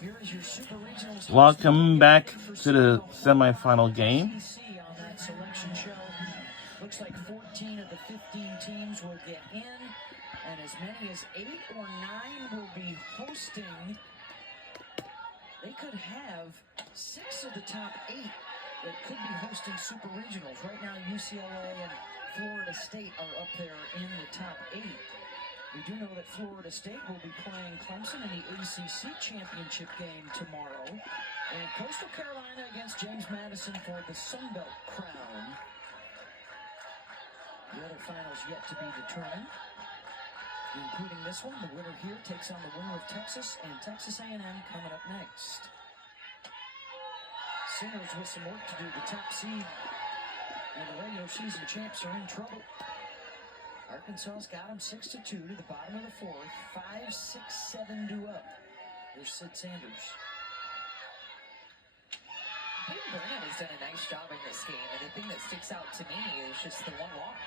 Here is your Super Regionals. Welcome back to the semifinal game. On that selection show, looks like 14 of the 15 teams will get in, and as many as 8 or 9 will be hosting. They could have 6 of the top 8 that could be hosting Super Regionals. Right now, UCLA and Florida State are up there in the top 8. We do know that Florida State will be playing Clemson in the ACC championship game tomorrow. And Coastal Carolina against James Madison for the Sun Belt crown. The other finals yet to be determined, including this one. The winner here takes on the winner of Texas and Texas A&M coming up next. Sooners with some work to do. The top seed and the regular season champs are in trouble. Arkansas's got them 6-2 to the bottom of the fourth. 5-6-7 due up. Here's Sid Sanders. Peyton Burnett has done a nice job in this game, and the thing that sticks out to me is just the one walk.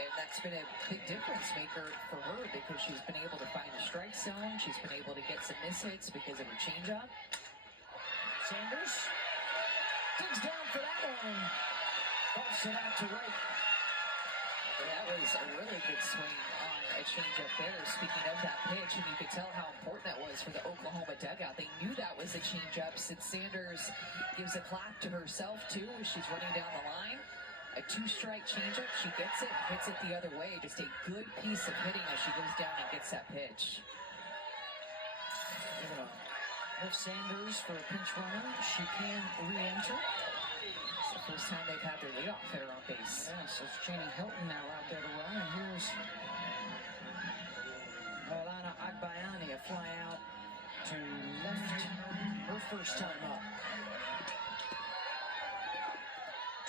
And that's been a big difference maker for her because she's been able to find the strike zone. She's been able to get some mishits because of her changeup. Sanders digs down for that one. Falls it out to right. That was a really good swing on a changeup there. Speaking of that pitch, and you could tell how important that was for the Oklahoma dugout. They knew that was a changeup. Sid Sanders gives a clap to herself, too, as she's running down the line. A 2-strike changeup. She gets it, hits it the other way. Just a good piece of hitting as she goes down and gets that pitch. Lift Sanders for a pinch runner. She can re-enter. It's the first time they've had their leadoff hitter on base. Yes, it's Jenny Hilton now out there to run, and here's Alana Agbayani, a fly out to left, her first time up.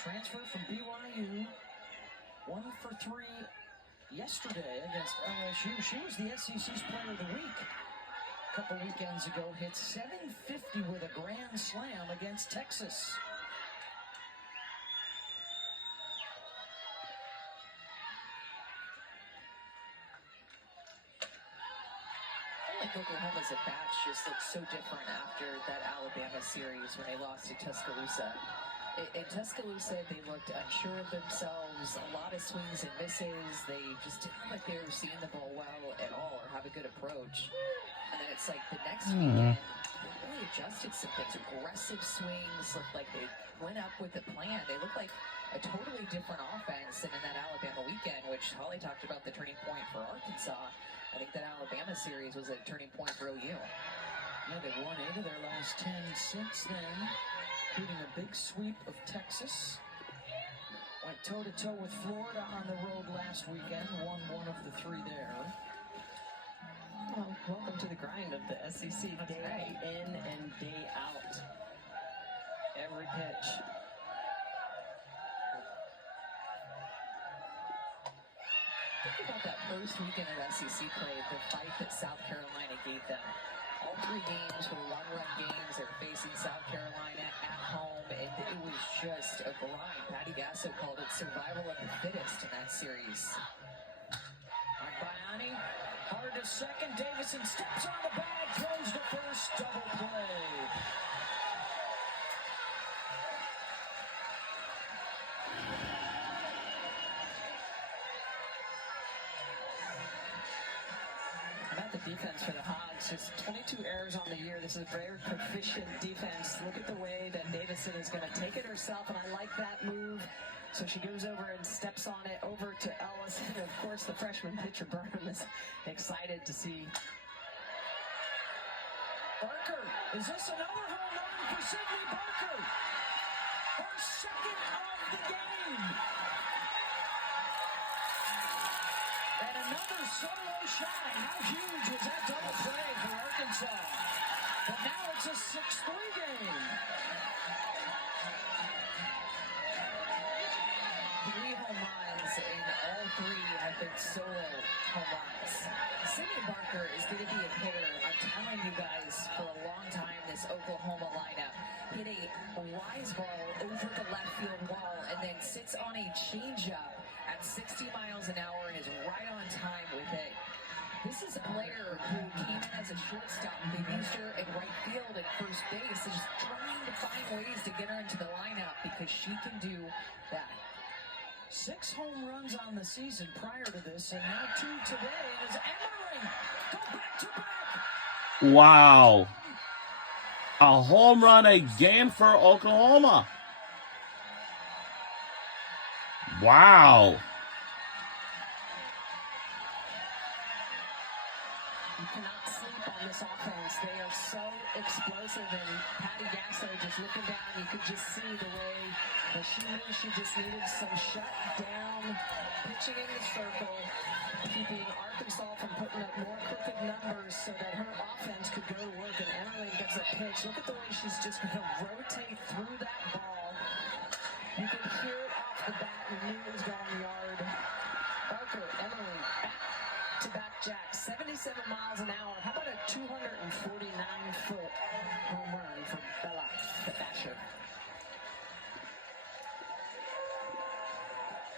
Transfer from BYU, 1 for 3 yesterday against LSU. She was the SEC's Player of the Week a couple weekends ago. Hit .750 with a grand slam against Texas. Oklahoma's at bats just looked so different after that Alabama series when they lost to Tuscaloosa. In Tuscaloosa, they looked unsure of themselves, a lot of swings and misses. They just didn't look like they were seeing the ball well at all or have a good approach. And then it's like the next weekend, they really adjusted some things. Aggressive swings, looked like they went up with a plan. They looked like a totally different offense than in that Alabama weekend, which Holly talked about the turning point for Arkansas. I think that Alabama series was a turning point for OU. Yeah, they've won 8 of their last 10 since then, including a big sweep of Texas. Went toe-to-toe with Florida on the road last weekend, won 1 of the 3 there. Well, welcome to the grind of the SEC. Day in and day out. Every pitch. Think about that first weekend of SEC play, the fight that South Carolina gave them. All 3 games were one-run games. They're facing South Carolina at home, and it was just a grind. Patty Gasso called it survival of the fittest in that series. Agbayani, hard to second. Davison steps on the bag, throws to first, double play. Defense for the Hogs, just 22 errors on the year. This is a very proficient defense. Look at the way that Davison is going to take it herself, and I like that move. So she goes over and steps on it over to Ellis, and of course the freshman pitcher Burnham is excited to see. Barker, is this another home run for Sydney Barker? Her second of the game. And another solo shot. How huge was that double play for Arkansas? But now it's a 6-3 game. 3 home runs, and all 3 have been solo home runs. Sydney Barker is going to be a hitter. I'm telling you guys for a long time, this Oklahoma lineup hit a rise ball over the left field wall and then sits on a changeup at 60 miles an hour and is right on time with it. This is a player who came in as a shortstop. They used her in right field. first base and just trying to find ways to get her into the lineup because she can do that. 6 home runs on the season prior to this, and now 2 today. And as Emmerling go back to back. Wow. A home run again for Oklahoma. Wow. You cannot sleep on this offense. They are so explosive, and Patty Gasso just looking down, you could just see the way that she knew she just needed some shutdown pitching in the circle, keeping Arkansas from putting up more crooked numbers so that her offense could go to work. And Emily gets a pitch. Look at the way she's just going to rotate through that ball. You can hear it off the bat. You knew it was going yard. Barker, Emily, back-to-back jacks, 77 miles an hour. How about a 249-foot home run from Bella the Basher?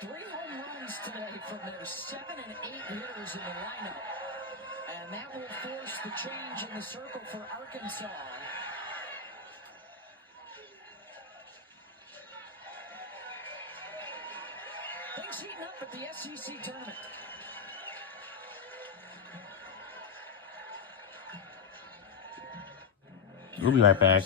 3 home runs today from their 7 and 8 hitters in the lineup. And that will force the change in the circle for Arkansas. Things heating up at the SEC tournament. We'll be right back.